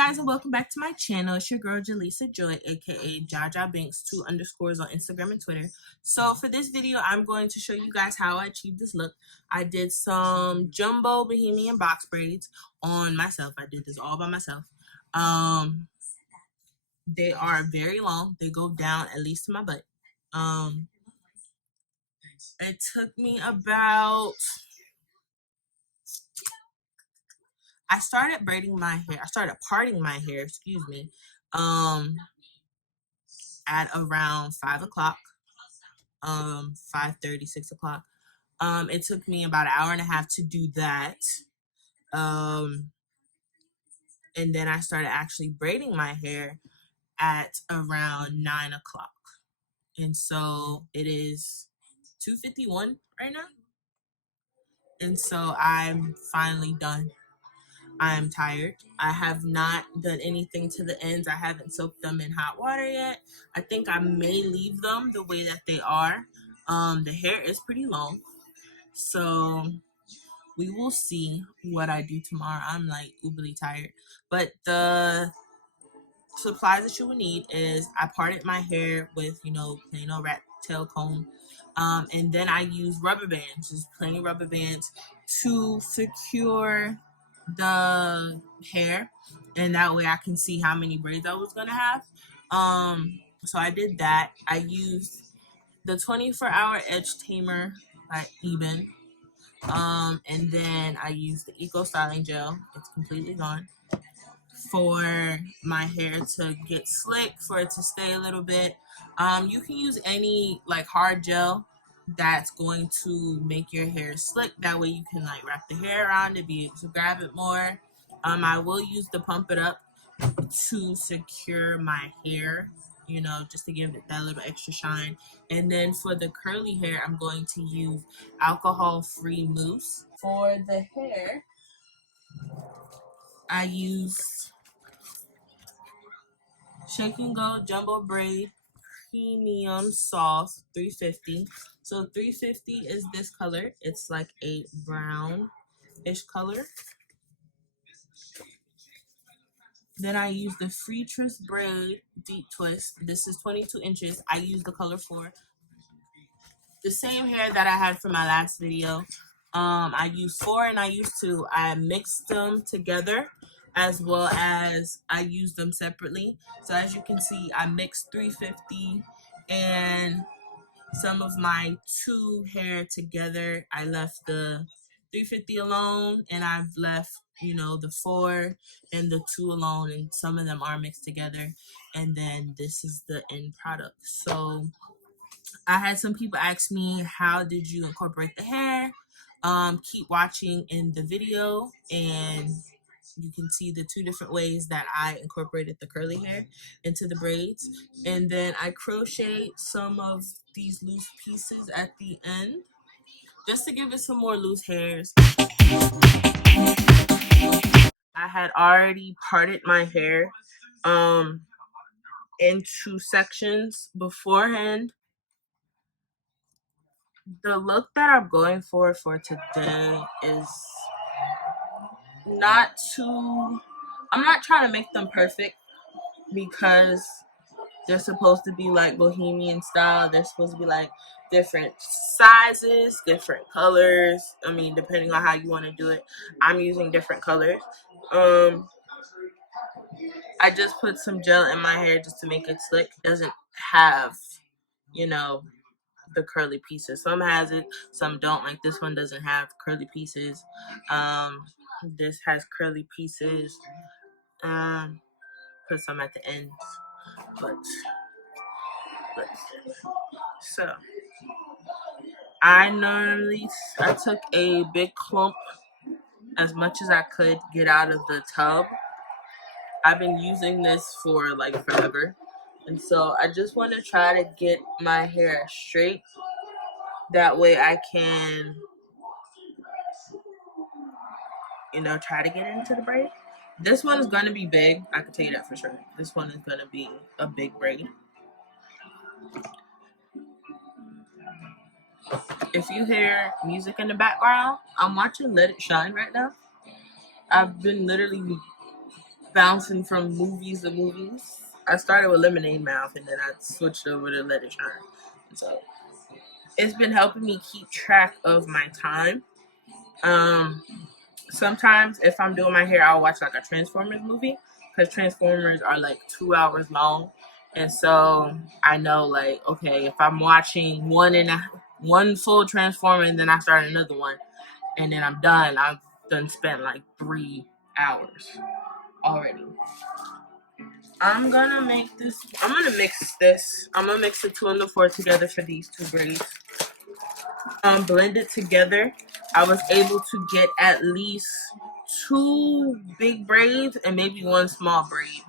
guys, and welcome back to my channel. It's your girl Jaleesa Joy, aka Jaja Banks 2 underscores on Instagram and Twitter. So for this video, I'm going to show you guys how I achieved this look. I did some jumbo Bohemian box braids on myself. I did this all by myself. They are very long. They go down at least to my butt. It took me about... I started parting my hair, excuse me, at around 5 o'clock, 5:30, 6 o'clock. It took me about an hour and a half to do that. And then I started actually braiding my hair at around 9 o'clock. And so it is 2:51 right now. And so I'm finally done. I am tired. I have not done anything to the ends. I haven't soaked them in hot water yet. I think I may leave them the way that they are. The hair is pretty long. So we will see what I do tomorrow. I'm like uberly tired. But the supplies that you will need is I parted my hair with, plain old rat tail comb. And then I use rubber bands, just plain rubber bands to secure the hair, and that way I can see how many braids I was gonna have. So I did that. I used the 24-hour edge tamer by Eben, and then I used the eco styling gel. It's completely gone, for my hair to get slick, for it to stay a little bit. You can use any like hard gel that's going to make your hair slick. That way you can like wrap the hair around it, be able to grab it more. I will use the Pump It Up to secure my hair, just to give it that little extra shine. And then for the curly hair, I'm going to use alcohol-free mousse. For the hair, I use Shake and Go Jumbo Braid Premium Soft 350. So 350 is this color. It's like a brownish color. Then I use the Freetress Braid Deep Twist. This is 22 inches. I use the color 4. The same hair that I had for my last video. I used 4 and I used 2. I mixed them together, as well as I used them separately. So as you can see, I mixed 350 and some of my 2 hair together. I left the 350 alone, and I've left, the 4 and the 2 alone, and some of them are mixed together. And then this is the end product. So I had some people ask me, how did you incorporate the hair? Keep watching in the video, and you can see the 2 different ways that I incorporated the curly hair into the braids. And then I crocheted some of these loose pieces at the end, just to give it some more loose hairs. I had already parted my hair into sections beforehand. The look that I'm going for today is not too... I'm not trying to make them perfect, because they're supposed to be like Bohemian style. They're supposed to be like different sizes, different colors. I mean, depending on how you want to do it. I'm using different colors. I just put some gel in my hair just to make it slick. It doesn't have, the curly pieces. Some has it, some don't. Like this one doesn't have curly pieces. This has curly pieces. Put some at the end. But so I took a big clump, as much as I could get out of the tub. I've been using this for like forever, and so I just want to try to get my hair straight. That way I can, try to get into the braid. This one is going to be big. I can tell you that for sure. This one is going to be a big braid. If you hear music in the background, I'm watching Let It Shine right now. I've been literally bouncing from movies to movies. I started with Lemonade Mouth and then I switched over to Let It Shine. So it's been helping me keep track of my time. Sometimes if I'm doing my hair, I'll watch like a Transformers movie because Transformers are like 2 hours long. And so I know, like, okay, if I'm watching one full Transformer and then I start another one and then I'm done, I've done spent like 3 hours already. I'm gonna mix this. I'm gonna mix the 2 and the 4 together for these 2 braids. Blend it together. I was able to get at least 2 big braids and maybe 1 small braid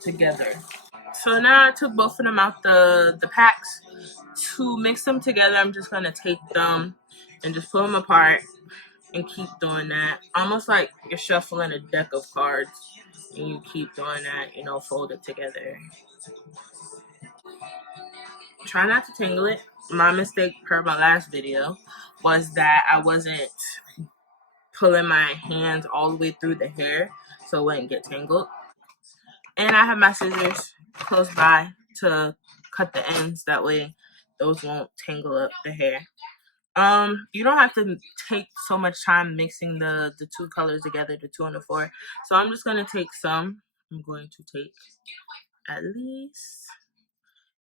together. So now I took both of them out the packs. To mix them together, I'm just gonna take them and just pull them apart and keep doing that. Almost like you're shuffling a deck of cards and you keep doing that, you know, fold it together. Try not to tangle it. My mistake per my last video was that I wasn't pulling my hands all the way through the hair so it wouldn't get tangled. And I have my scissors close by to cut the ends, that way those won't tangle up the hair. You don't have to take so much time mixing the 2 colors together, the 2 and the 4. So I'm just gonna take some. I'm going to take at least,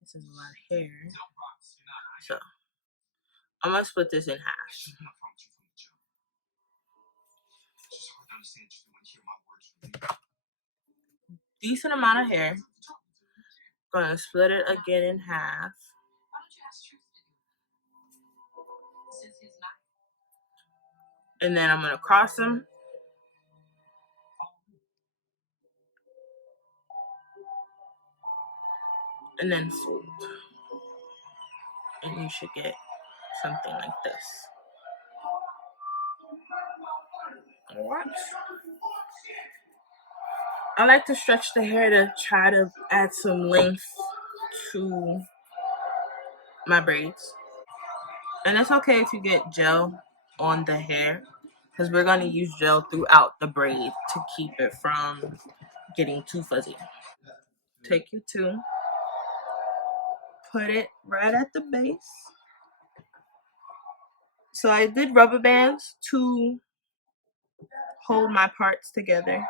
this is a lot of hair. So I'm gonna split this in half. Decent amount of hair. Gonna split it again in half. And then I'm gonna cross them. And then fold. And you should get something like this. Alright. I like to stretch the hair to try to add some length to my braids. And it's okay if you get gel on the hair, because we're going to use gel throughout the braid to keep it from getting too fuzzy. Take your 2, put it right at the base. So I did rubber bands to hold my parts together.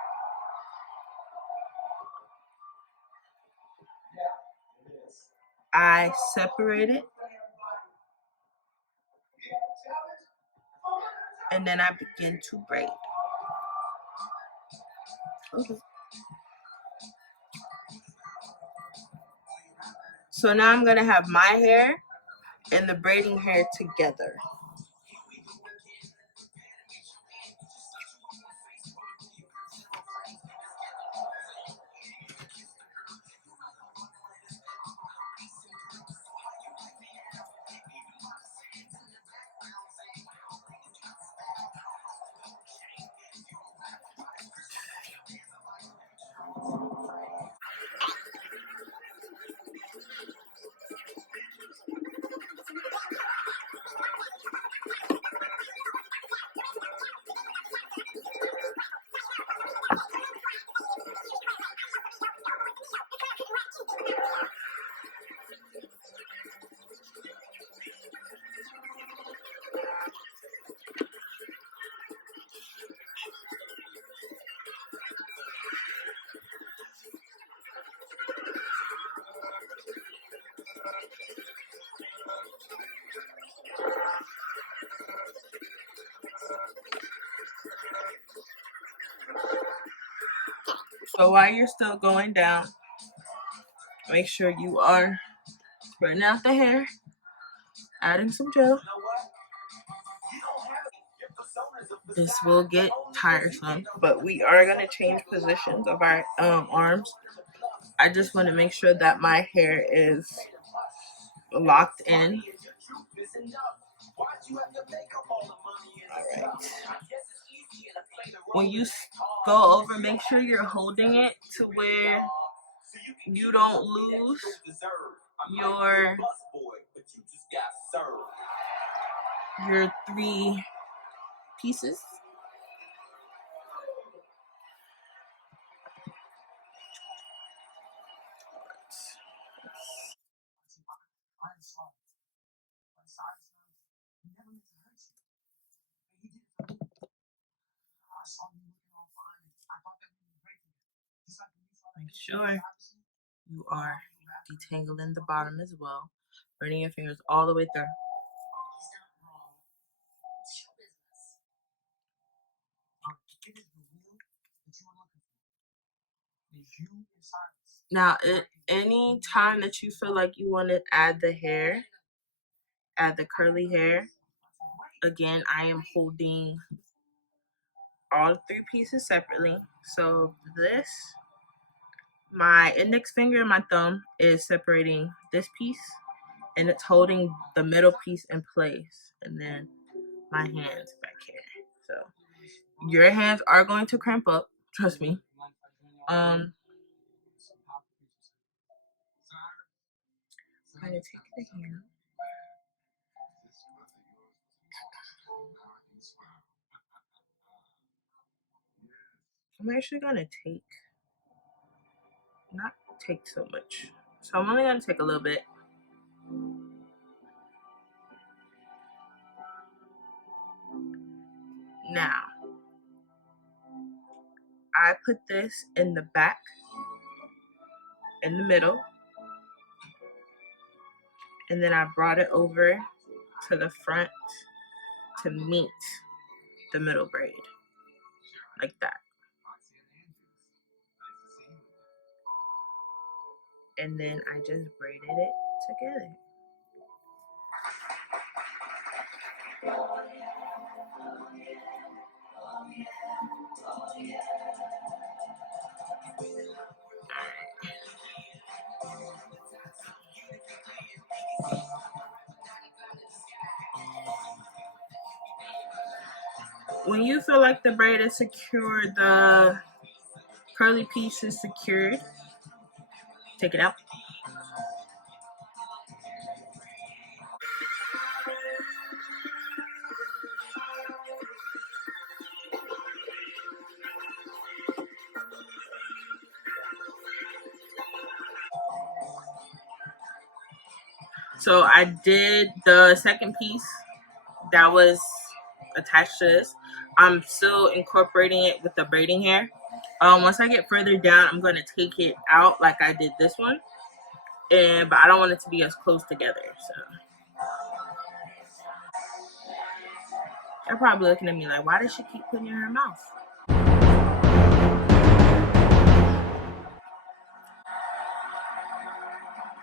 I separate it. And then I begin to braid. Okay. So now I'm gonna have my hair and the braiding hair together. So while you're still going down, make sure you are spreading out the hair, adding some gel. This will get tiresome, but we are going to change positions of our arms. I just want to make sure that my hair is locked in. Alright. When you go over, make sure you're holding it to where you don't lose your 3 pieces. Make sure you are detangling the bottom as well. Running your fingers all the way through. Now, any time that you feel like you want to add the hair, add the curly hair, again, I am holding all three pieces separately. So this, my index finger and my thumb is separating this piece, and it's holding the middle piece in place. And then my hands back here. So your hands are going to cramp up, trust me. I'm going to take the hand. I'm actually going to not take so much. So I'm only going to take a little bit. Now, I put this in the back, in the middle, and then I brought it over to the front to meet the middle braid, like that. And then I just braided it together. When you feel like the braid is secure, the curly piece is secured, take it out. So I did the second piece that was attached to this. I'm still incorporating it with the braiding hair. Once I get further down, I'm going to take it out like I did this one. But I don't want it to be as close together. So they're probably looking at me like, why does she keep putting it in her mouth?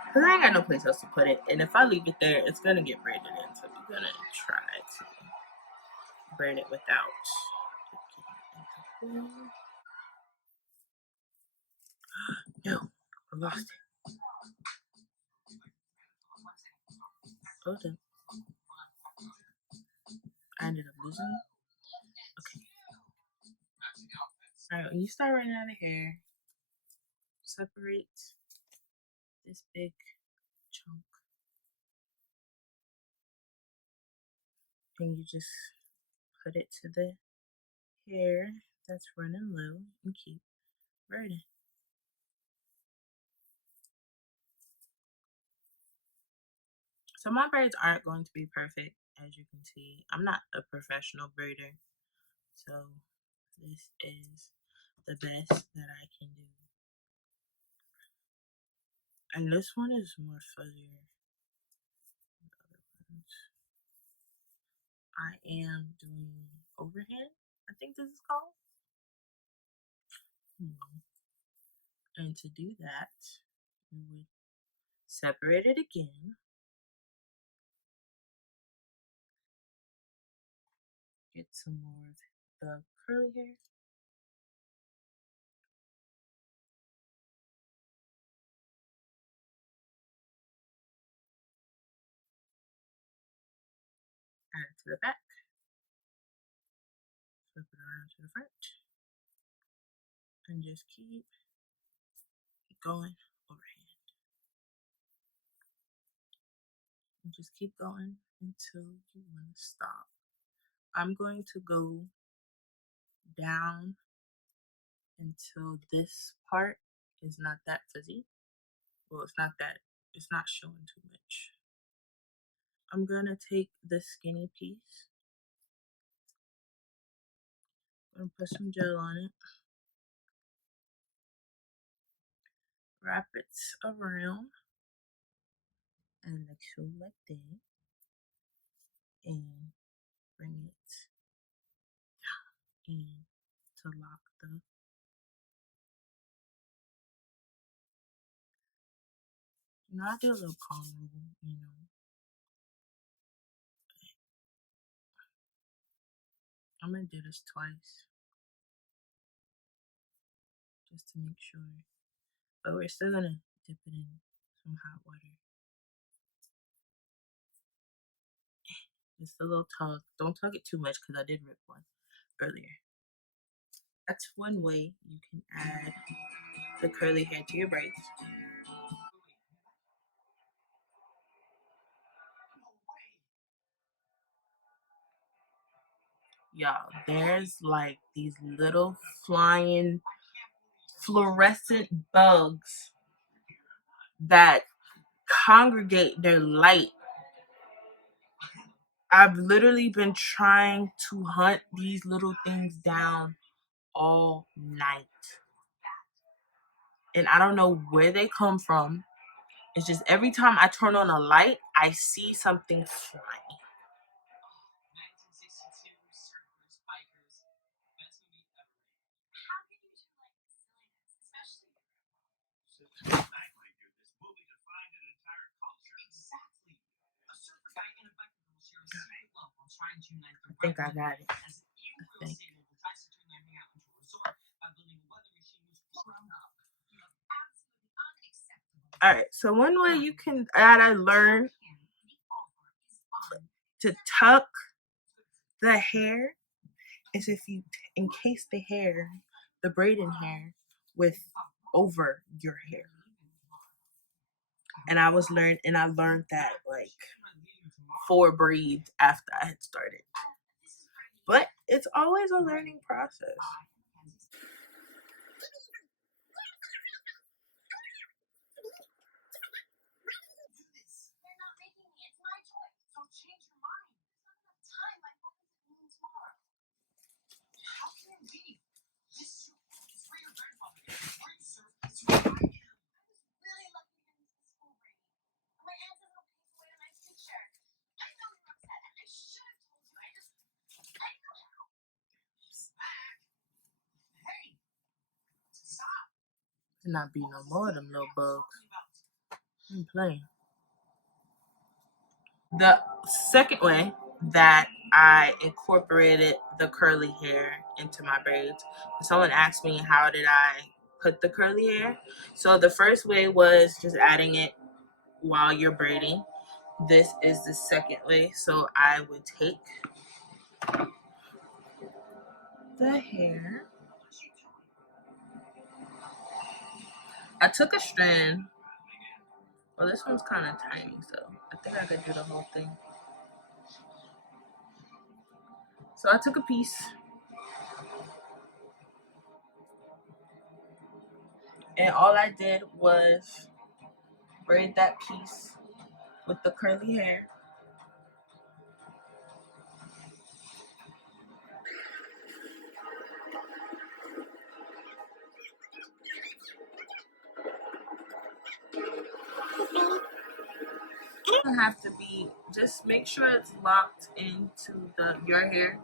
Because I ain't got no place else to put it. And if I leave it there, it's going to get braided in. So we're going to try to braid it without. No, I lost it. Hold on. I ended up losing it. Okay. Alright, when you start running out of hair, separate this big chunk. And you just put it to the hair that's running low and keep braiding. So my braids aren't going to be perfect, as you can see. I'm not a professional braider, so this is the best that I can do. And this one is more fuzzier than the other ones. I am doing overhand, I think this is called. And to do that, you would separate it again. Get some more of the curly hair. Add it to the back. Flip it around to the front. And just keep going overhand. And just keep going until you want to stop. I'm going to go down until this part is not that fuzzy. Well, it's not showing too much. I'm gonna take the skinny piece. I'm gonna put some gel on it. wrap it around and like so, like that, and bring it in to lock the. You know, I do a little palm rule, you know. I'm gonna do this twice just to make sure. But we're still gonna dip it in some hot water. Just a little tug. Don't tug it too much because I did rip one earlier. That's one way you can add the curly hair to your braids. Y'all, there's like these little flying fluorescent bugs that congregate their light. I've literally been trying to hunt these little things down all night. And I don't know where they come from. It's just every time I turn on a light, I see something flying. I think I got it. I think. All right, so one way you can add, I learned to tuck the hair is if you encase the hair, the braiding hair, with over your hair. And I learned that like 4 braids after I had started. But it's always a learning process. Not be no more of them little bugs. I'm playing. The second way that I incorporated the curly hair into my braids, someone asked me how did I put the curly hair. So the first way was just adding it while you're braiding. This is the second way. So I would take the hair. I took a strand. Well, this one's kind of tiny, so I think I could do the whole thing. So I took a piece. And all I did was braid that piece with the curly hair. It doesn't have to be, just make sure it's locked into your hair.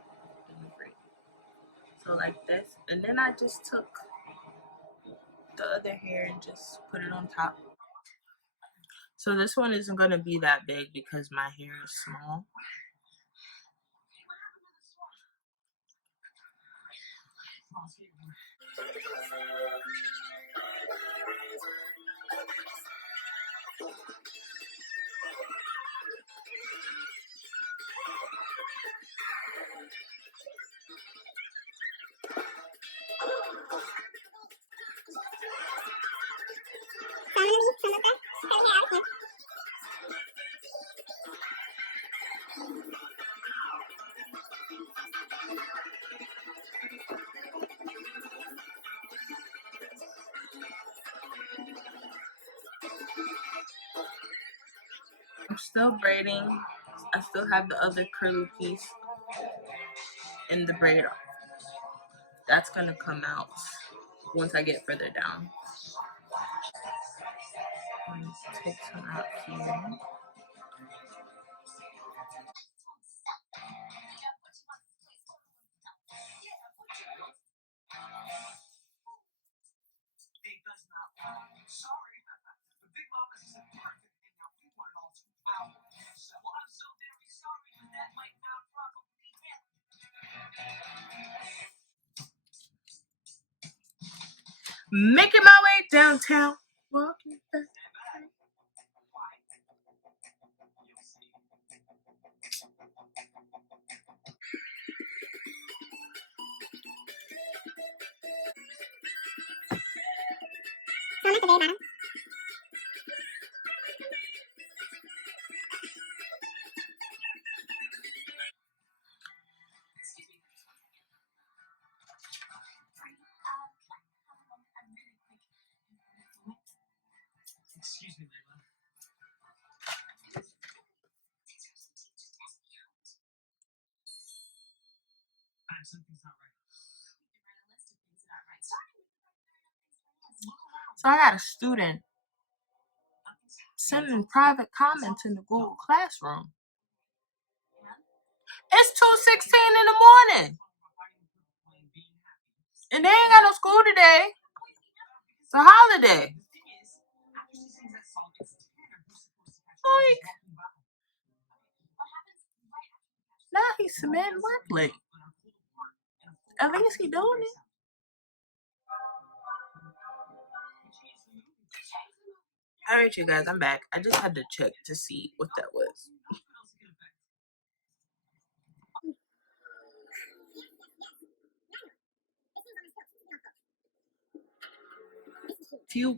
So like this. And then I just took the other hair and just put it on top. So this one isn't going to be that big because my hair is small. I'm still braiding. I still have the other curly piece in the braid. That's gonna come out once I get further down. Take some out here. Making my way downtown. Walking back. So I got a student sending private comments in the Google Classroom. It's 2:16 in the morning. And they ain't got no school today. It's a holiday. Like, now he's submitting work late. At least he doing it. Alright, you guys, I'm back. I just had to check to see what that was.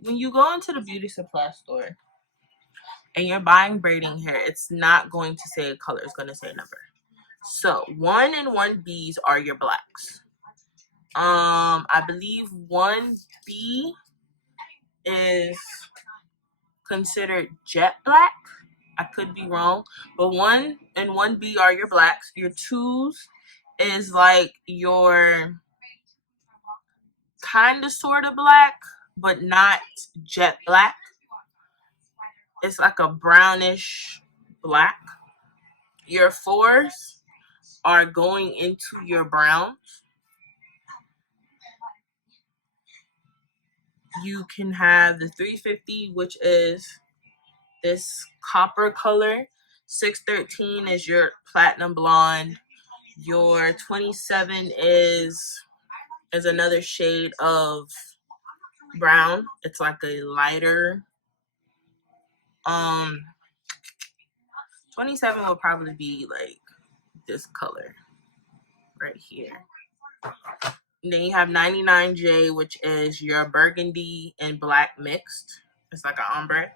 When you go into the beauty supply store and you're buying braiding hair, it's not going to say a color, it's going to say a number. So 1 and 1Bs are your blacks. I believe 1B is considered jet black. I could be wrong, but 1 and 1B are your blacks. Your 2s is like your kind of sort of black, but not jet black. It's like a brownish black. Your 4s are going into your brown. You can have the 350, which is this copper color. 613 is your platinum blonde. Your 27 is another shade of brown. It's like a lighter 27 will probably be like this color right here. And then you have 99J, which is your burgundy and black mixed. It's like an ombre.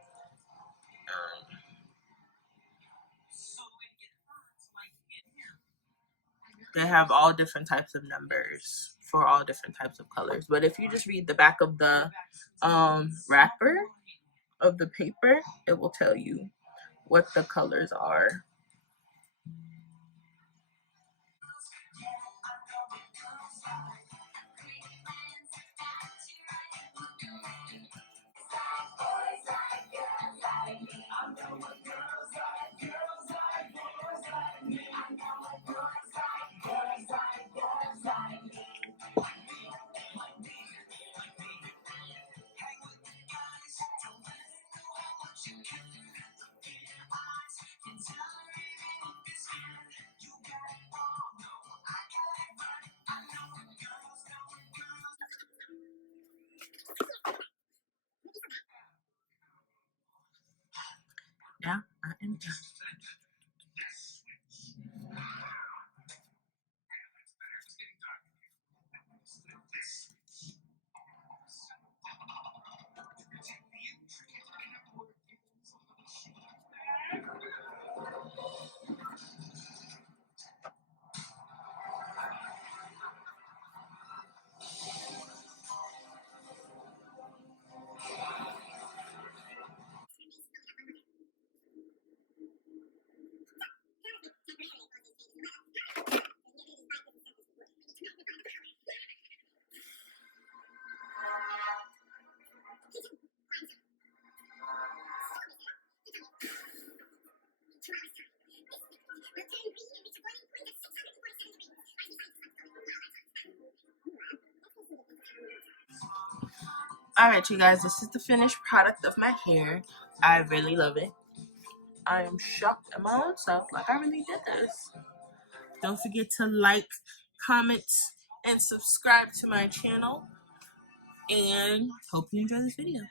They have all different types of numbers for all different types of colors. But if you just read the back of the wrapper of the paper, it will tell you what the colors are. Yeah, I am done. Alright, you guys, this is the finished product of my hair. I really love it. I am shocked at my own self. Like, I really did this. Don't forget to like, comment, and subscribe to my channel. And hope you enjoy this video.